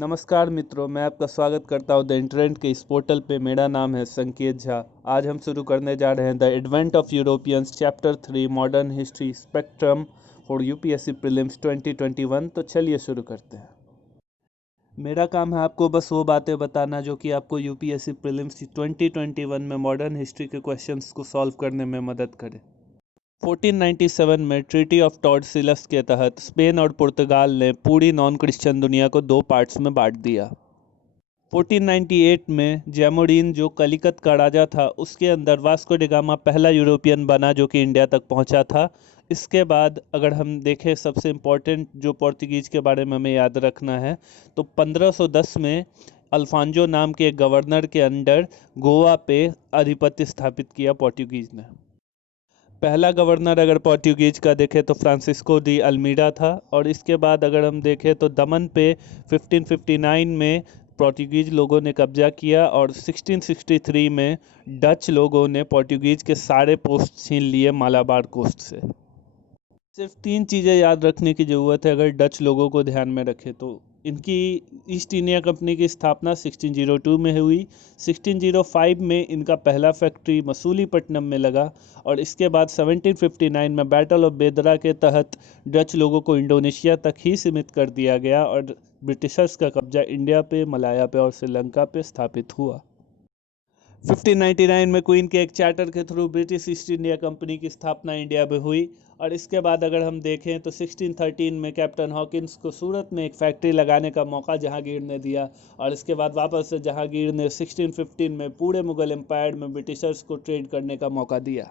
नमस्कार मित्रों, मैं आपका स्वागत करता हूं द इंटरनेट के इस पोर्टल पे। मेरा नाम है संकेत झा। आज हम शुरू करने जा रहे हैं the advent of Europeans chapter 3 modern history spectrum for UPSC prelims 2021। तो चलिए शुरू करते हैं। मेरा काम है आपको बस वो बातें बताना जो कि आपको यूपीएससी प्रीलिम्स 2021 में मॉडर्न हिस्ट्री के क्वेश्चंस को सॉल्व करने में मदद करे। 1497 में ट्रीटी ऑफ टॉर्डसिलस के तहत स्पेन और पुर्तगाल ने पूरी नॉन क्रिश्चियन दुनिया को दो पार्ट्स में बांट दिया। 1498 में जैमोडीन जो कलिकत का राजा था उसके अंदर वास्को डी गामा पहला यूरोपियन बना जो कि इंडिया तक पहुंचा था। इसके बाद अगर हम देखें सबसे इम्पोर्टेंट जो पोर्तुगीज के बारे में हमें याद रखना है तो 1510 में अल्फांजो नाम के एक गवर्नर के अंडर गोवा पे आधिपत्य स्थापित किया पोर्तुगीज ने। पहला गवर्नर अगर पोर्तुगीज का देखें तो फ्रांसिस्को डी अल्मीडा था। और इसके बाद अगर हम देखें तो दमन पे 1559 में पोर्तुगीज लोगों ने कब्जा किया और 1663 में डच लोगों ने पोर्तुगीज के सारे पोस्ट छीन लिए मालाबार कोस्ट से। सिर्फ तीन चीज़ें याद रखने की ज़रूरत है अगर डच लोगों को ध्यान में रखें तो। इनकी ईस्ट इंडिया कंपनी की स्थापना 1602 में हुई। 1605 में इनका पहला फैक्ट्री मसूलीपट्टनम में लगा और इसके बाद 1759 में बैटल ऑफ बेदरा के तहत डच लोगों को इंडोनेशिया तक ही सीमित कर दिया गया और ब्रिटिशर्स का कब्जा इंडिया पे, मलाया पे और श्रीलंका पे स्थापित हुआ। 1599 में क्वीन के एक चार्टर के through British east India company की स्थापना इंडिया में हुई। और इसके बाद अगर हम देखें तो 1613 में कैप्टन हॉकिंस को सूरत में एक फैक्ट्री लगाने का मौका जहांगीर ने दिया और इसके बाद वापस से जहांगीर ने 1615 में पूरे मुगल एम्पायर में ब्रिटिशर्स को ट्रेड करने का मौका दिया।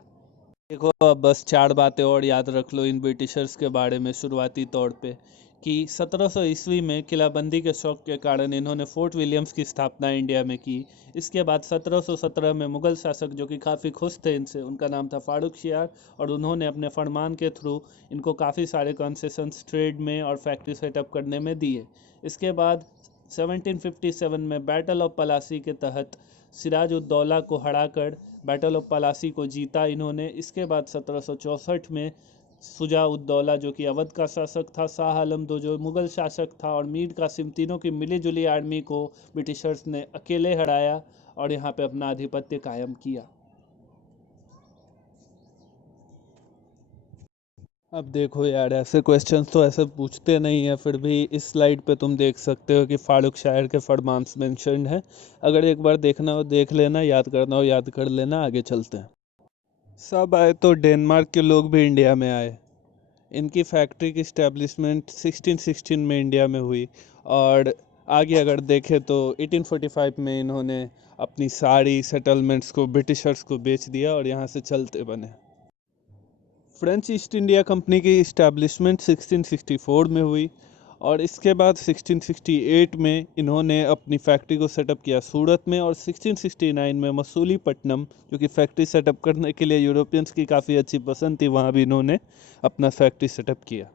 देखो, अब बस चार बातें और याद रख लो इन ब्रिटिशर्स के बारे में शुरुआती तौर पे कि 1700 ईस्वी में किलाबंदी के शौक के कारण इन्होंने फोर्ट विलियम्स की स्थापना इंडिया में की। इसके बाद 1717 में मुगल शासक जो कि काफ़ी खुश थे इनसे, उनका नाम था फारूक शियार, और उन्होंने अपने फरमान के थ्रू इनको काफ़ी सारे कंसेशंस ट्रेड में और फैक्ट्री सेटअप करने में दिए। इसके बाद 1757 में बैटल ऑफ पलासी के तहत सिराज उद दौला को हराकर बैटल ऑफ पलासी को जीता इन्होंने। इसके बाद 1764 में शुजा उद दौला जो कि अवध का शासक था, शाह आलम दो जो मुगल शासक था और मीर कासिम, तीनों की मिली जुली आर्मी को ब्रिटिशर्स ने अकेले हराया और यहाँ पे अपना आधिपत्य कायम किया। अब देखो यार, ऐसे क्वेश्चंस तो ऐसे पूछते नहीं है, फिर भी इस स्लाइड पे तुम देख सकते हो कि फारूक शायर के फरमान्स मेंशन्ड है। अगर एक बार देखना हो देख लेना, याद करना हो याद कर लेना। आगे चलते हैं। सब आए तो डेनमार्क के लोग भी इंडिया में आए। इनकी फैक्ट्री की इस्टेब्लिशमेंट 1616 में इंडिया में हुई और आगे अगर देखें तो 1845 में इन्होंने अपनी सारी सेटलमेंट्स को ब्रिटिशर्स को बेच दिया और यहाँ से चलते बने। फ्रेंच ईस्ट इंडिया कंपनी की इस्टेब्लिशमेंट 1664 में हुई और इसके बाद 1668 में इन्होंने अपनी फैक्ट्री को सेटअप किया सूरत में और 1669 में मसूलीपट्टनम जो कि फैक्ट्री सेटअप करने के लिए यूरोपियंस की काफ़ी अच्छी पसंद थी, वहाँ भी इन्होंने अपना फैक्ट्री सेटअप किया।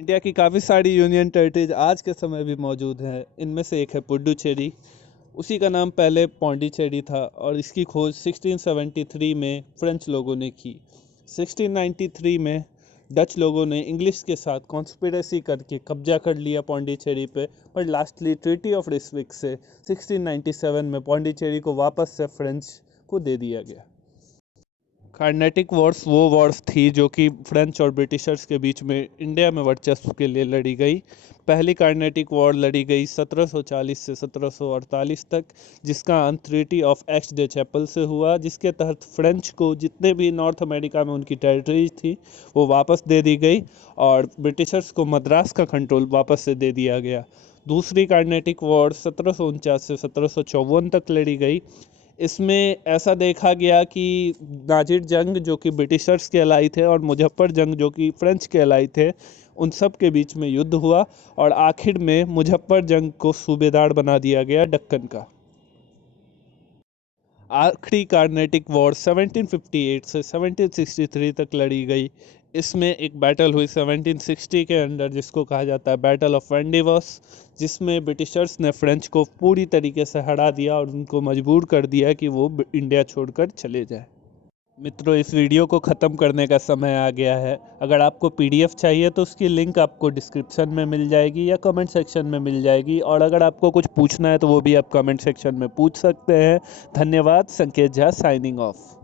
इंडिया की काफ़ी सारी यूनियन टेरिटरीज आज के समय भी मौजूद हैं। इनमें से एक है पुडुचेरी, उसी का नाम पहले पौंडीचेरी था और इसकी खोज 1673 में फ्रेंच लोगों ने की। 1693 में डच लोगों ने इंग्लिश के साथ कॉन्स्पिरेसी करके कब्जा कर लिया पौंडीचेरी पे, पर लास्टली ट्रीटी ऑफ रिस्विक से 1697 में पौंडीचेरी को वापस से फ्रेंच को दे दिया गया। कार्नेटिक वॉर्स वो वॉर्स थी जो कि फ्रेंच और ब्रिटिशर्स के बीच में इंडिया में वर्चस्व के लिए लड़ी गई। पहली कार्नेटिक वॉर लड़ी गई 1740 से 1748 तक, जिसका अंत treaty of Aix la Chapelle से हुआ, जिसके तहत फ्रेंच को जितने भी नॉर्थ अमेरिका में उनकी टेरिटरीज थी वो वापस दे दी गई और ब्रिटिशर्स को मद्रास का कंट्रोल वापस से दे दिया गया। दूसरी कार्नेटिक वॉर 1749 से 1754 तक लड़ी गई। इसमें ऐसा देखा गया कि नाजिर जंग जो कि ब्रिटिशर्स के अलाई थे और मुजफ्फर जंग जो कि फ्रेंच के अलाई थे, उन सब के बीच में युद्ध हुआ और आखिर में मुजफ्फर जंग को सूबेदार बना दिया गया दक्कन का। आखिरी कार्नेटिक वॉर 1758 से 1763 तक लड़ी गई। इसमें एक बैटल हुई 1760 के अंदर जिसको कहा जाता है बैटल ऑफ वेंडिवर्स, जिसमें ब्रिटिशर्स ने फ्रेंच को पूरी तरीके से हरा दिया और उनको मजबूर कर दिया कि वो इंडिया छोड़कर चले जाए। मित्रों, इस वीडियो को ख़त्म करने का समय आ गया है। अगर आपको पीडीएफ चाहिए तो उसकी लिंक आपको डिस्क्रिप्शन में मिल जाएगी या कमेंट सेक्शन में मिल जाएगी, और अगर आपको कुछ पूछना है तो वो भी आप कमेंट सेक्शन में पूछ सकते हैं। धन्यवाद। संकेत झा साइनिंग ऑफ।